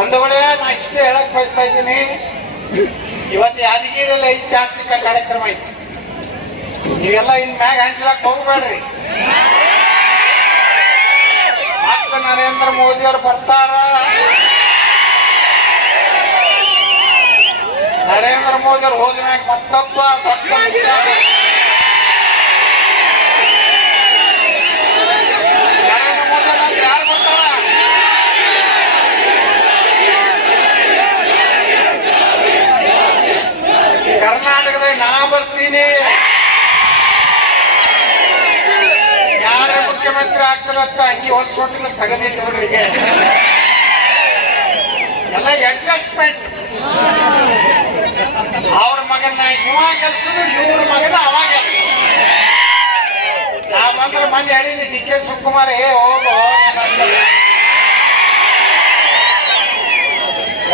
ಒಂದು ವೇಳೆ ನಾ ಇಷ್ಟೇ ಹೇಳಕ್ ಬಯಸ್ತಾ ಇದ್ದೀನಿ, ಇವತ್ತು ಯಾದಗಿರಿಯಲ್ಲಿ ಐತಿಹಾಸಿಕ ಕಾರ್ಯಕ್ರಮ ಐತಿ. ನೀವೆಲ್ಲ ಇನ್ ಮ್ಯಾಗ ಹಂಚಲಕ್ ಹೋಗ್ಬೇಡ್ರಿ. ಮತ್ತೆ ನರೇಂದ್ರ ಮೋದಿ ಅವ್ರು ಬರ್ತಾರ. ನರೇಂದ್ರ ಮೋದಿ ಅವ್ರು ಹೋದ ಮ್ಯಾಗ ಮತ್ತೊಬ್ಬ ದೊಡ್ಡ ನರೇಂದ್ರ ಮೋದಿ ಅವ್ರು ಯಾರು ಬರ್ತಾರ? ಕರ್ನಾಟಕದಾಗ ನಾ ಬರ್ತೀನಿ. ಯಾರೇ ಮುಖ್ಯಮಂತ್ರಿ ಆಗ್ತಾರಂತ ಅಂಗಿ ಹೊಲ್ಸ್ಕೊಂಡಿಲ್ಲ ತಗದಿಟ್ಟು ನೋಡ್ರಿಗೆ. ಎಲ್ಲ ಅಡ್ಜಸ್ಟ್ಮೆಂಟ್. ಅವ್ರ ಮಗನ ಇವ ಗೆಲ್ಸಿದ್ರು, ಇವ್ರ ಮಗನ ಅವಾಗ ನಾವಂದ್ರೆ ಮಂದಿ ಹೇಳೀನಿ. ಡಿ ಕೆ ಶಿವಕುಮಾರ್ ಹೋಗೋ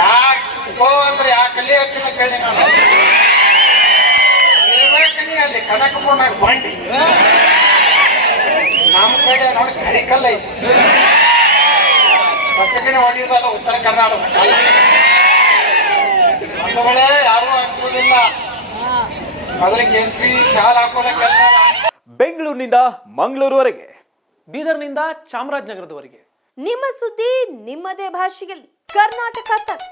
ಯಾಕೋ ಅಂದ್ರೆ ಯಾಕಲ್ಲಿ ಹೇಳ್ತೀನಿ ಕೇಳಿ. ನಾನು ಇರ್ಬೇಕನಿ ಅಲ್ಲಿ ಕನಕಪುರನಾಗ ಬಂಡಿ ನಮ್ಮ ಕಡೆ ನೋಡಿ ಕರಿಕಲ್ಲ ಐತಿ. ಹೊಸಗಿನ ಹೊಡೆಯುದಲ್ಲ ಉತ್ತರ ಕರ್ನಾಟಕ. ಒಂದು ವೇಳೆ ಯಾರು ಅನ್ಸೋದಿಲ್ಲ. ಮೊದಲು ಕೇಸರಿ ಶಾಲ್ ಹಾಕೋದಕ್ಕೆ ಬೆಂಗಳೂರಿನಿಂದ ಮಂಗಳೂರುವರೆಗೆ, ಬೀದರ್ನಿಂದ ಚಾಮರಾಜನಗರದವರೆಗೆ ನಿಮ್ಮ ಸುದ್ದಿ ನಿಮ್ಮದೇ ಭಾಷೆಯಲ್ಲಿ. ಕರ್ನಾಟಕ ತಕ್.